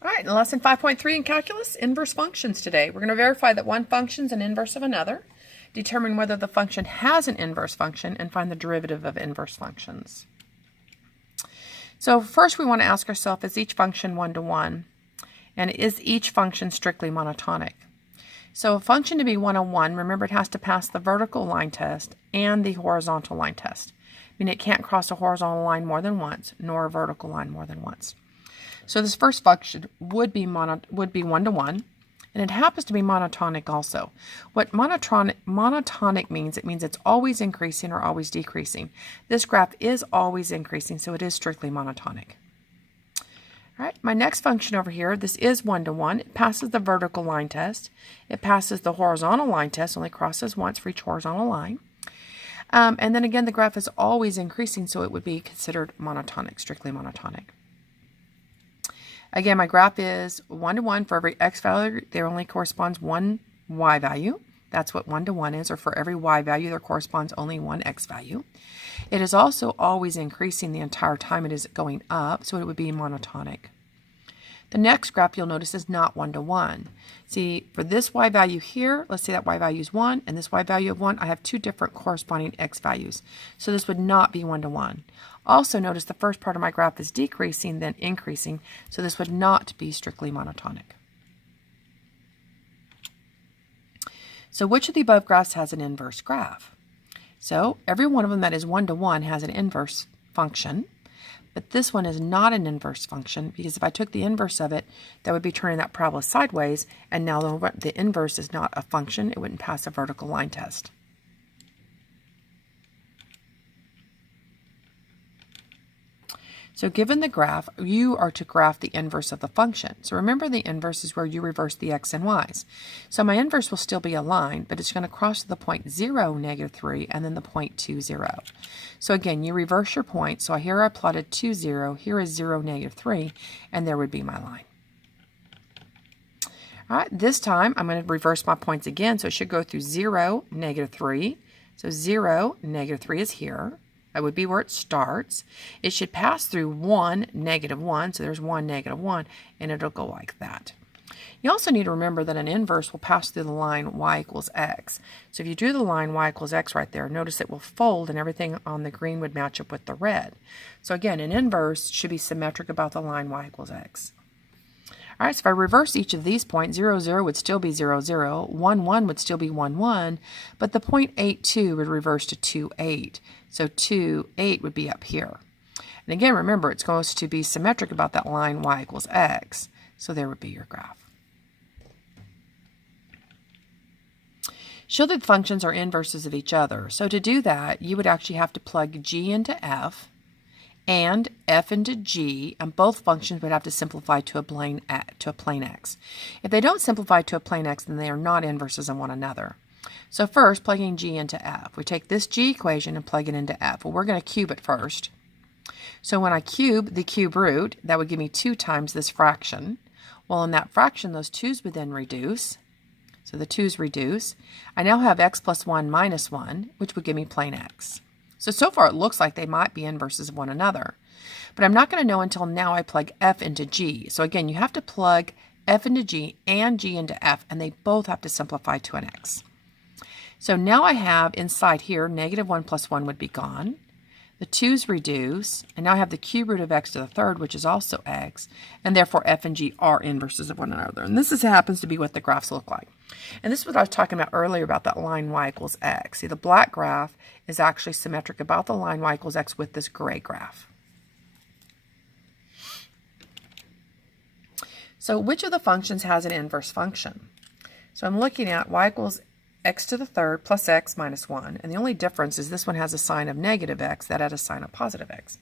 All right, in lesson 5.3 in calculus, inverse functions today. We're going to verify that one function is an inverse of another, determine whether the function has an inverse function, and find the derivative of inverse functions. So first we want to ask ourselves, is each function one-to-one? And is each function strictly monotonic? So a function to be one-to-one, remember it has to pass the vertical line test and the horizontal line test. I mean, it can't cross a horizontal line more than once, nor a vertical line more than once. So this first function would be one-to-one, and it happens to be monotonic also. What monotonic means, it means it's always increasing or always decreasing. This graph is always increasing, so it is strictly monotonic. All right, my next function over here, this is one-to-one. It passes the vertical line test. It passes the horizontal line test, only crosses once for each horizontal line. And then again, the graph is always increasing, so it would be considered monotonic, strictly monotonic. Again, my graph is one-to-one. For every x value, there only corresponds one y value. That's what one-to-one is, or for every y value, there corresponds only one x value. It is also always increasing the entire time it is going up, so it would be monotonic. The next graph you'll notice is not one-to-one. See, for this y value here, let's say that y value is 1, and this y value of 1, I have two different corresponding x values. So this would not be one-to-one. Also notice the first part of my graph is decreasing, then increasing, so this would not be strictly monotonic. So which of the above graphs has an inverse graph? So every one of them that is one-to-one has an inverse function. But this one is not an inverse function, because if I took the inverse of it, that would be turning that parabola sideways, and now the inverse is not a function. It wouldn't pass a vertical line test. So given the graph, you are to graph the inverse of the function. So remember, the inverse is where you reverse the x and y's. So my inverse will still be a line, but it's going to cross the point 0, -3, and then the point 2, 0. So again, you reverse your point. So here I plotted 2, 0. Here is 0, -3, and there would be my line. All right, this time I'm going to reverse my points again. So it should go through 0, -3. So 0, -3 is here. That would be where it starts. It should pass through 1, -1, so there's 1, -1, and it'll go like that. You also need to remember that an inverse will pass through the line y equals x. So if you drew the line y equals x right there, notice it will fold and everything on the green would match up with the red. So again, an inverse should be symmetric about the line y equals x. All right, so if I reverse each of these points, 0, 0 would still be 0, 0, 1, 1 would still be 1, 1, but the point 8, 2 would reverse to 2, 8. So 2, 8 would be up here. And again, remember, it's going to be symmetric about that line y equals x. So there would be your graph. Show that functions are inverses of each other. So to do that, you would actually have to plug g into f and f into g, and both functions would have to simplify to a plane x. If they don't simplify to a plane x, then they are not inverses of one another. So first, plugging g into f. We take this g equation and plug it into f. Well, we're going to cube it first. So when I cube the cube root, that would give me 2 times this fraction. Well, in that fraction, those 2's would then reduce. So the 2's reduce. I now have x plus 1 minus 1, which would give me plane x. So far it looks like they might be inverses of one another. But I'm not going to know until now I plug f into g. So again, you have to plug f into g and g into f, and they both have to simplify to an x. So now I have inside here, -1 plus 1 would be gone. The 2's reduce, and now I have the cube root of x to the third, which is also x, and therefore f and g are inverses of one another. And this happens to be what the graphs look like. And this is what I was talking about earlier about that line y equals x. See, the black graph is actually symmetric about the line y equals x with this gray graph. So which of the functions has an inverse function? So I'm looking at y equals x to the third plus x minus 1. And the only difference is this one has a sign of negative x, that had a sign of positive x.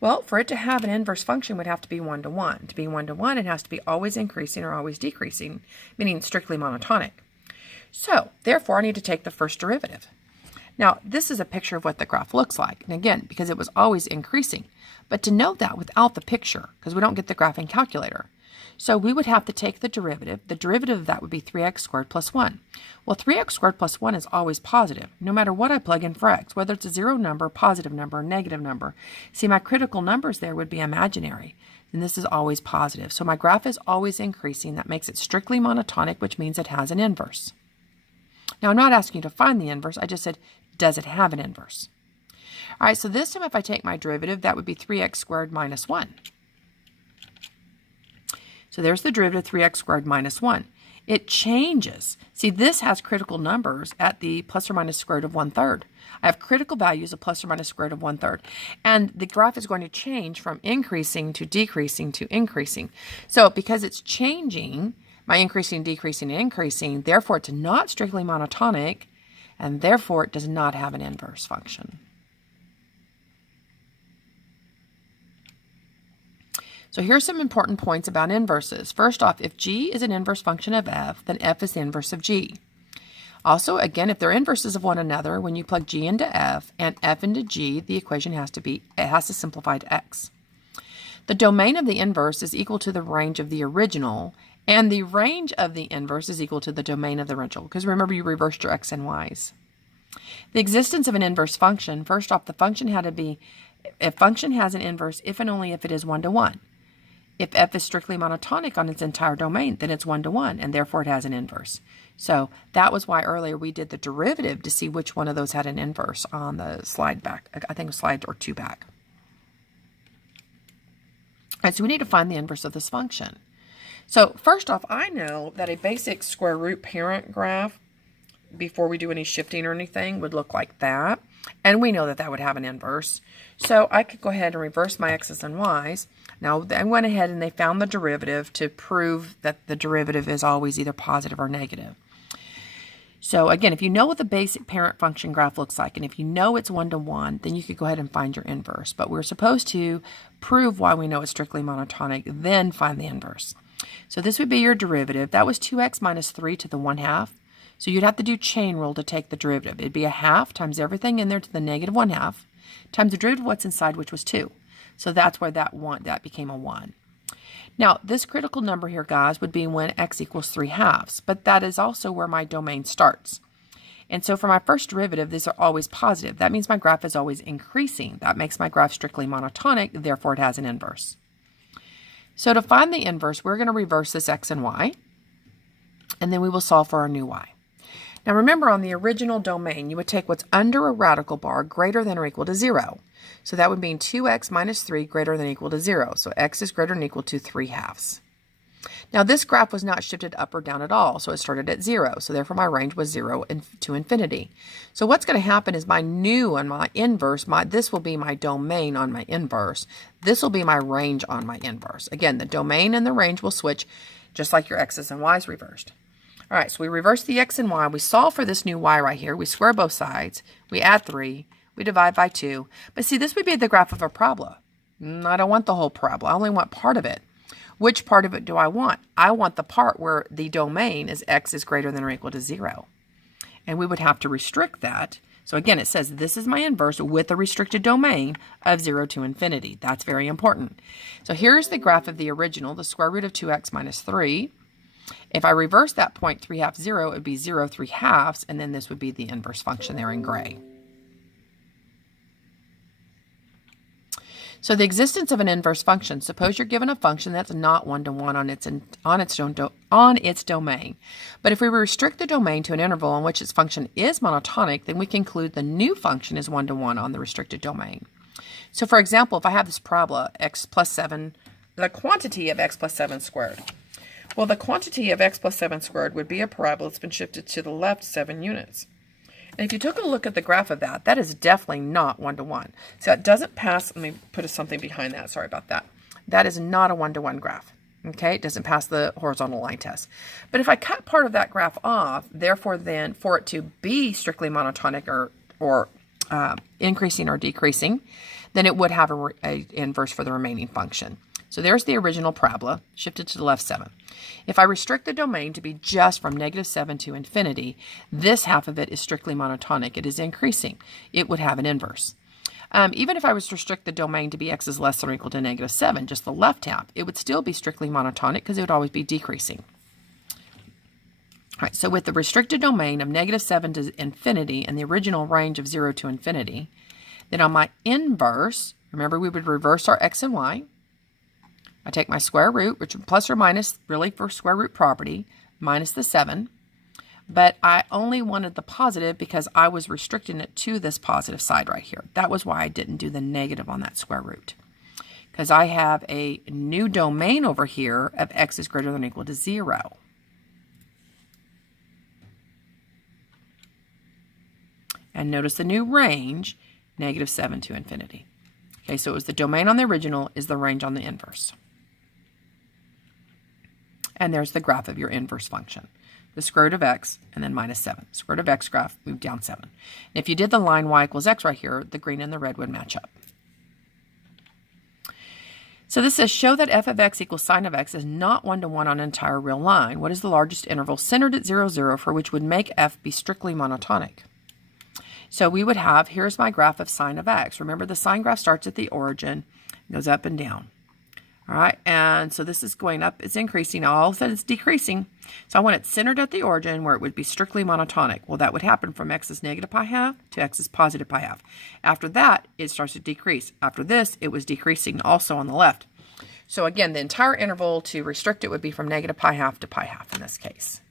Well, for it to have an inverse function, it would have to be one-to-one. To be one-to-one, it has to be always increasing or always decreasing, meaning strictly monotonic. So, therefore, I need to take the first derivative. Now, this is a picture of what the graph looks like. And again, because it was always increasing. But to know that without the picture, because we don't get the graphing calculator, so we would have to take the derivative. The derivative of that would be 3x squared plus 1. Well, 3x squared plus 1 is always positive, no matter what I plug in for x, whether it's a zero number, positive number, or negative number. See, my critical numbers there would be imaginary. then this is always positive. So my graph is always increasing. That makes it strictly monotonic, which means it has an inverse. Now, I'm not asking you to find the inverse. I just said, does it have an inverse? All right, so this time if I take my derivative, that would be 3x squared minus 1. So there's the derivative of 3x squared minus 1. It changes. See, this has critical numbers at the plus or minus square root of 1/3. I have critical values of plus or minus square root of 1/3. And the graph is going to change from increasing to decreasing to increasing. So because it's changing, by increasing, decreasing, and increasing, therefore it's not strictly monotonic, and therefore it does not have an inverse function. So here's some important points about inverses. First off, if g is an inverse function of f, then f is the inverse of g. Also, again, if they're inverses of one another, when you plug g into f and f into g, the equation has to simplify to x. The domain of the inverse is equal to the range of the original, and the range of the inverse is equal to the domain of the original, because remember you reversed your x and y's. The existence of an inverse function, first off, a function has an inverse if and only if it is 1 to 1. If f is strictly monotonic on its entire domain, then it's 1 to 1, and therefore it has an inverse. So that was why earlier we did the derivative to see which one of those had an inverse on the slide back. I think a slide or two back. All right, so we need to find the inverse of this function. So first off, I know that a basic square root parent graph, before we do any shifting or anything, would look like that. And we know that that would have an inverse. So I could go ahead and reverse my x's and y's. Now, I went ahead and they found the derivative to prove that the derivative is always either positive or negative. So again, if you know what the basic parent function graph looks like, and if you know it's 1 to 1, then you could go ahead and find your inverse. But we're supposed to prove why we know it's strictly monotonic, then find the inverse. So this would be your derivative. That was 2x minus 3 to the 1/2. So you'd have to do chain rule to take the derivative. It'd be a half times everything in there to the negative 1/2 times the derivative of what's inside, which was 2. So that's why that became a 1. Now, this critical number here, guys, would be when x equals 3/2, but that is also where my domain starts. And so for my first derivative, these are always positive. That means my graph is always increasing. That makes my graph strictly monotonic, therefore it has an inverse. So to find the inverse, we're going to reverse this x and y, and then we will solve for our new y. Now remember, on the original domain, you would take what's under a radical bar greater than or equal to 0. So that would mean 2x minus 3 greater than or equal to 0. So x is greater than or equal to 3/2. Now this graph was not shifted up or down at all, so it started at 0. So therefore my range was 0 to infinity. So what's going to happen is my new and my inverse, this will be my domain on my inverse. This will be my range on my inverse. Again, the domain and the range will switch just like your x's and y's reversed. All right, so we reverse the x and y. We solve for this new y right here. We square both sides. We add 3. We divide by 2. But see, this would be the graph of a parabola. I don't want the whole parabola. I only want part of it. Which part of it do I want? I want the part where the domain is x is greater than or equal to 0. And we would have to restrict that. So again, it says this is my inverse with a restricted domain of 0 to infinity. That's very important. So here's the graph of the original, the square root of 2x minus 3. If I reverse that point 3/2, 0, it would be 0 3/2, and then this would be the inverse function there in gray. So the existence of an inverse function. Suppose you're given a function that's not 1 to 1 on its domain. But if we restrict the domain to an interval in which its function is monotonic, then we conclude the new function is 1 to 1 on the restricted domain. So for example, if I have this parabola, x plus 7, the quantity of x plus 7 squared. Well, the quantity of x plus 7 squared would be a parabola that's been shifted to the left 7 units. And if you took a look at the graph of that, that is definitely not 1 to 1. So it doesn't pass, let me put something behind that, sorry about that. That is not a 1 to 1 graph. Okay, it doesn't pass the horizontal line test. But if I cut part of that graph off, therefore then for it to be strictly monotonic or increasing or decreasing, then it would have a inverse for the remaining function. So there's the original parabola, shifted to the left 7. If I restrict the domain to be just from -7 to infinity, this half of it is strictly monotonic. It is increasing. It would have an inverse. Even if I was to restrict the domain to be x is less than or equal to -7, just the left half, it would still be strictly monotonic because it would always be decreasing. All right, so with the restricted domain of -7 to infinity and the original range of 0 to infinity, then on my inverse, remember we would reverse our x and y. I take my square root, which is plus or minus, really for square root property, minus the 7. But I only wanted the positive because I was restricting it to this positive side right here. That was why I didn't do the negative on that square root. Because I have a new domain over here of x is greater than or equal to 0. And notice the new range, -7 to infinity. Okay, so it was the domain on the original is the range on the inverse. And there's the graph of your inverse function. The square root of x, and then -7. Square root of x graph, move down 7. And if you did the line y equals x right here, the green and the red would match up. So this says, show that f of x equals sine of x is not 1-to-1 on an entire real line. What is the largest interval centered at 0, 0 for which would make f be strictly monotonic? So we would have, here's my graph of sine of x. Remember, the sine graph starts at the origin, goes up and down. All right, and so this is going up, it's increasing, all of a sudden it's decreasing. So I want it centered at the origin where it would be strictly monotonic. Well, that would happen from x is negative pi half to x is positive pi half. After that, it starts to decrease. After this, it was decreasing also on the left. So again, the entire interval to restrict it would be from negative pi half to pi half in this case.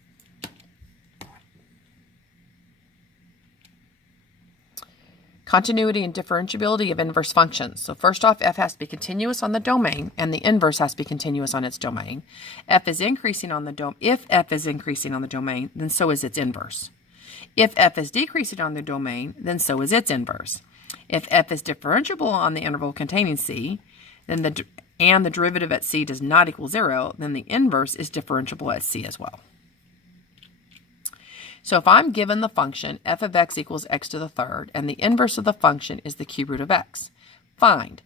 Continuity and differentiability of inverse functions. So first off, f has to be continuous on the domain, and the inverse has to be continuous on its domain. If f is increasing on the domain, then so is its inverse. If f is decreasing on the domain, then so is its inverse. If f is differentiable on the interval containing c, then the derivative at c does not equal 0, then the inverse is differentiable at c as well. So if I'm given the function f of x equals x to the third, and the inverse of the function is the cube root of x, find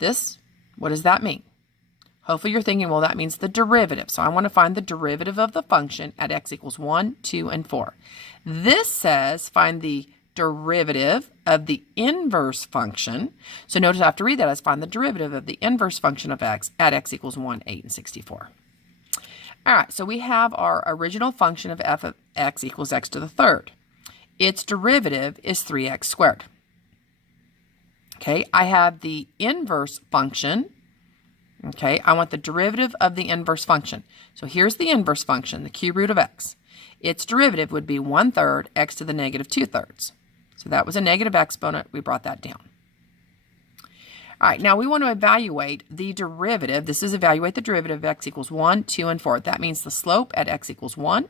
this. What does that mean? Hopefully you're thinking, well, that means the derivative. So I want to find the derivative of the function at x equals 1, 2, and 4. This says find the derivative of the inverse function. So notice I have to read that as find the derivative of the inverse function of x at x equals 1, 8, and 64. All right, so we have our original function of f of x equals x to the third. Its derivative is 3x squared. Okay, I have the inverse function. Okay, I want the derivative of the inverse function. So here's the inverse function, the cube root of x. Its derivative would be 1/3 x to the negative 2/3. So that was a negative exponent. We brought that down. All right, now we want to evaluate the derivative. This is evaluate the derivative of x equals 1, 2, and 4. That means the slope at x equals 1,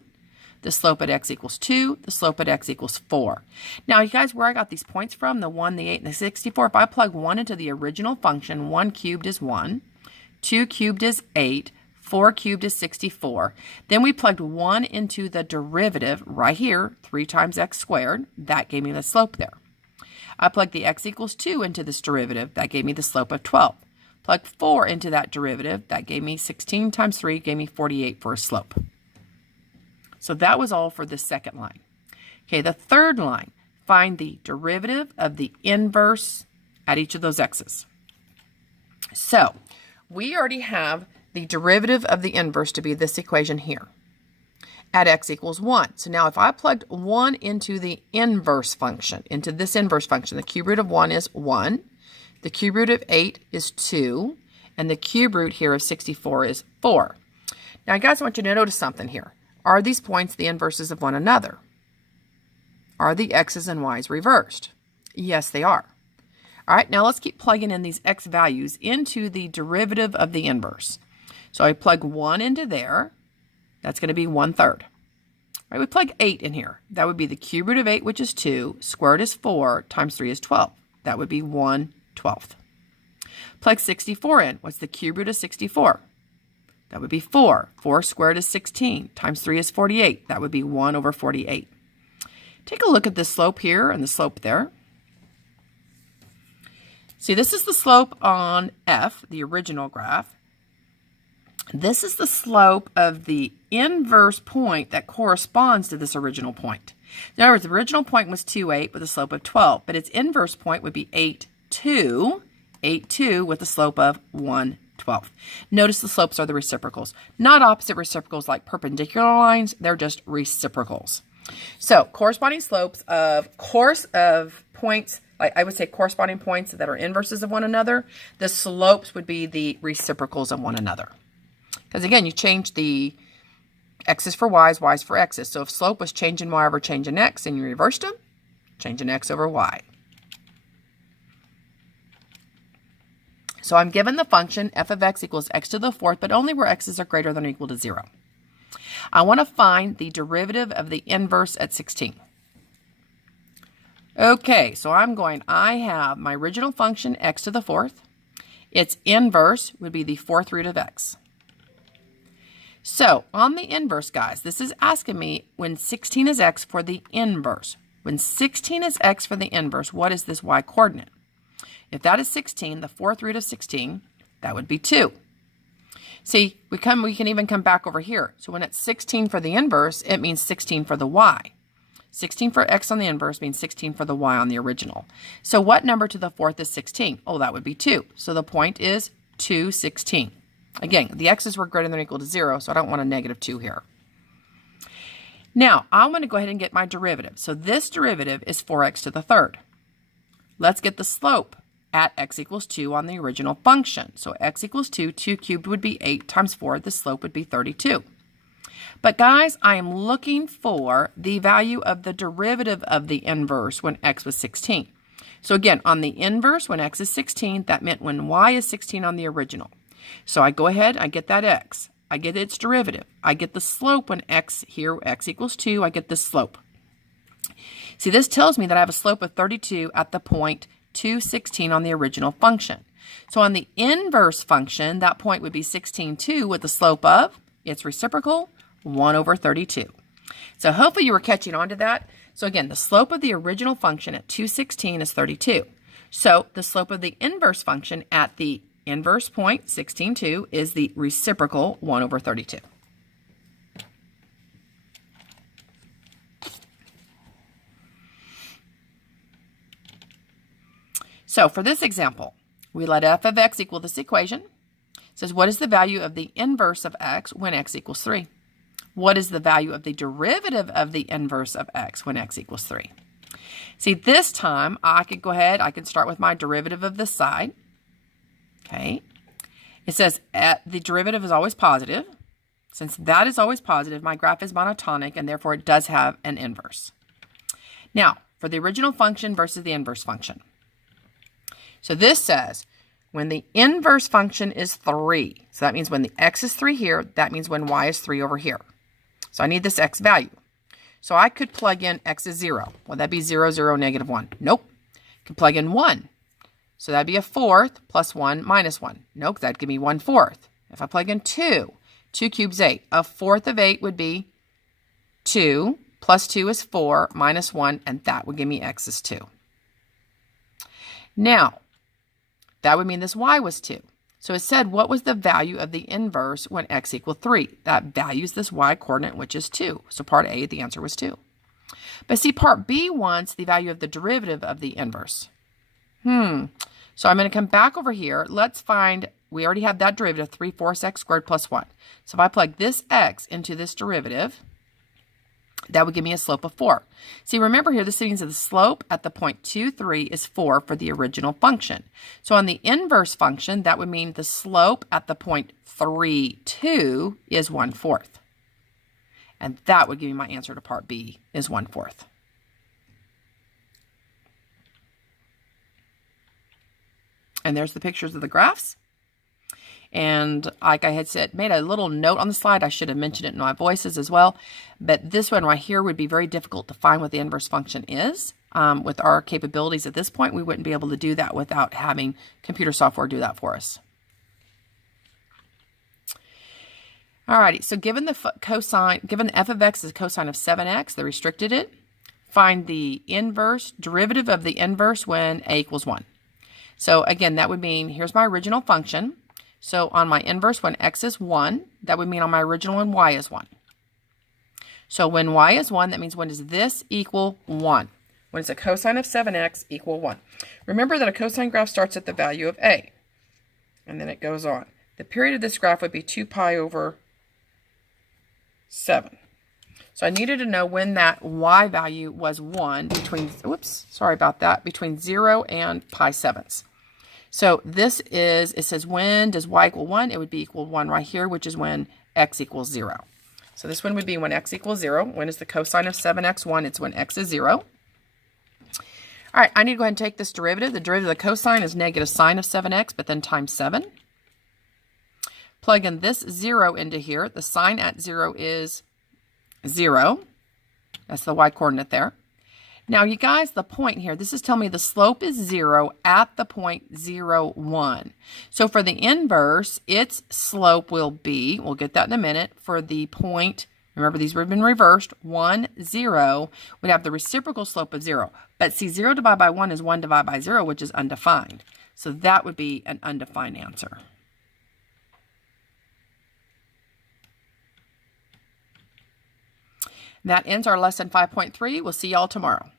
the slope at x equals 2, the slope at x equals 4. Now, you guys, where I got these points from, the 1, the 8, and the 64, if I plug 1 into the original function, 1 cubed is 1, 2 cubed is 8, 4 cubed is 64. Then we plugged 1 into the derivative right here, 3 times x squared. That gave me the slope there. I plugged the x equals 2 into this derivative. That gave me the slope of 12. Plugged 4 into that derivative. That gave me 16 times 3, gave me 48 for a slope. So that was all for the second line. Okay, the third line, find the derivative of the inverse at each of those x's. So we already have the derivative of the inverse to be this equation here at x equals 1. So now if I plugged 1 into the inverse function, into this inverse function, the cube root of 1 is 1, the cube root of 8 is 2, and the cube root here of 64 is 4. Now, guys, I want you to notice something here. Are these points the inverses of one another? Are the x's and y's reversed? Yes, they are. All right, now let's keep plugging in these x values into the derivative of the inverse. So I plug 1 into there. That's going to be 1/3. All right, we plug 8 in here. That would be the cube root of 8, which is 2, squared is 4, times 3 is 12. That would be 1/12. Plug 64 in. What's the cube root of 64? That would be 4. 4 squared is 16, times 3 is 48. That would be 1/48. Take a look at the slope here and the slope there. See, this is the slope on f, the original graph. This is the slope of the inverse point that corresponds to this original point. In other words, the original point was 2, 8 with a slope of 12, but its inverse point would be 8, 2 with a slope of 1/12. Notice the slopes are the reciprocals, not opposite reciprocals like perpendicular lines. They're just reciprocals. So corresponding slopes of points like I would say corresponding points that are inverses of one another, the slopes would be the reciprocals of one another. Because again, you change the x's for y's, y's for x's. So if slope was change in y over change in x and you reversed them, change in x over y. So I'm given the function f of x equals x to the fourth, but only where x's are greater than or equal to 0. I want to find the derivative of the inverse at 16. Okay, so I have my original function x to the fourth. Its inverse would be the fourth root of x. So on the inverse, guys, this is asking me when 16 is x for the inverse. When 16 is x for the inverse, what is this y coordinate? If that is 16, the fourth root of 16, that would be 2. See, we can even come back over here. So when it's 16 for the inverse, it means 16 for the y. 16 for x on the inverse means 16 for the y on the original. So what number to the fourth is 16? Oh, that would be 2. So the point is 2, 16. Again, the x's were greater than or equal to 0, so I don't want a negative 2 here. Now, I'm going to go ahead and get my derivative. So this derivative is 4x to the third. Let's get the slope at x equals 2 on the original function. So x equals 2, 2 cubed would be 8 times 4. The slope would be 32. But guys, I am looking for the value of the derivative of the inverse when x was 16. So again, on the inverse, when x is 16, that meant when y is 16 on the original. So I go ahead, I get that x. I get its derivative. I get the slope when x equals 2. I get this slope. See, this tells me that I have a slope of 32 at the point 2, 16 on the original function. So on the inverse function, that point would be 16, 2 with the slope of its reciprocal, 1 over 32. So hopefully you were catching on to that. So again, the slope of the original function at 2, 16 is 32. So the slope of the inverse function at the inverse point, 16, 2, is the reciprocal, 1 over 32. So for this example, we let f of x equal this equation. It says, what is the value of the inverse of x when x equals 3? What is the value of the derivative of the inverse of x when x equals 3? See, this time I could go ahead, I can start with my derivative of this side. Okay. It says the derivative is always positive. Since that is always positive, my graph is monotonic, and therefore it does have an inverse. Now, for the original function versus the inverse function. So this says when the inverse function is 3, so that means when the x is 3 here, that means when y is 3 over here. So I need this x value. So I could plug in x is 0. Well, that'd be 0, 0, negative 1. Nope. I could plug in 1. So that'd be a fourth plus 1 minus 1. Nope, that'd give me 1/4. If I plug in 2, 2 cubes 8. A fourth of 8 would be 2, plus 2 is 4, minus 1, and that would give me x is 2. Now, that would mean this y was 2. So it said, what was the value of the inverse when x equaled 3? That values this y coordinate, which is 2. So part A, the answer was 2. But see, part B wants the value of the derivative of the inverse. So I'm going to come back over here. Let's find, we already have that derivative, 3/4 x squared plus 1. So if I plug this x into this derivative, that would give me a slope of 4. See, remember here, this means that the slope at the point 2, 3 is 4 for the original function. So on the inverse function, that would mean the slope at the point 3, 2 is 1/4. And that would give me my answer to part B is 1/4. And there's the pictures of the graphs. And like I had said, made a little note on the slide. I should have mentioned it in my voices as well. But this one right here would be very difficult to find what the inverse function is. With our capabilities at this point, we wouldn't be able to do that without having computer software do that for us. Alrighty, so given the f of x is cosine of 7x, they restricted it. Find the inverse derivative of the inverse when a equals 1. So again, that would mean, here's my original function. So on my inverse, when x is 1, that would mean on my original when y is 1. So when y is 1, that means when does this equal 1? When is a cosine of 7x equal 1? Remember that a cosine graph starts at the value of a, and then it goes on. The period of this graph would be 2 pi over 7. So I needed to know when that y value was 1 between, whoops, sorry about that, between 0 and pi sevenths. So this is, it says when does y equal 1? It would be equal 1 right here, which is when x equals 0. So this one would be when x equals 0. When is the cosine of 7x 1? It's when x is 0. All right, I need to go ahead and take this derivative. The derivative of the cosine is negative sine of 7x, but then times 7. Plug in this 0 into here. The sine at 0 is 0. That's the y-coordinate there. Now, you guys, the point here, this is telling me the slope is 0 at the point 0, 1. So for the inverse, its slope will be, we'll get that in a minute, for the point, remember these would have been reversed, 1, 0, would have the reciprocal slope of 0. But see, 0 divided by 1 is 1 divided by 0, which is undefined. So that would be an undefined answer. That ends our lesson 5.3. We'll see y'all tomorrow.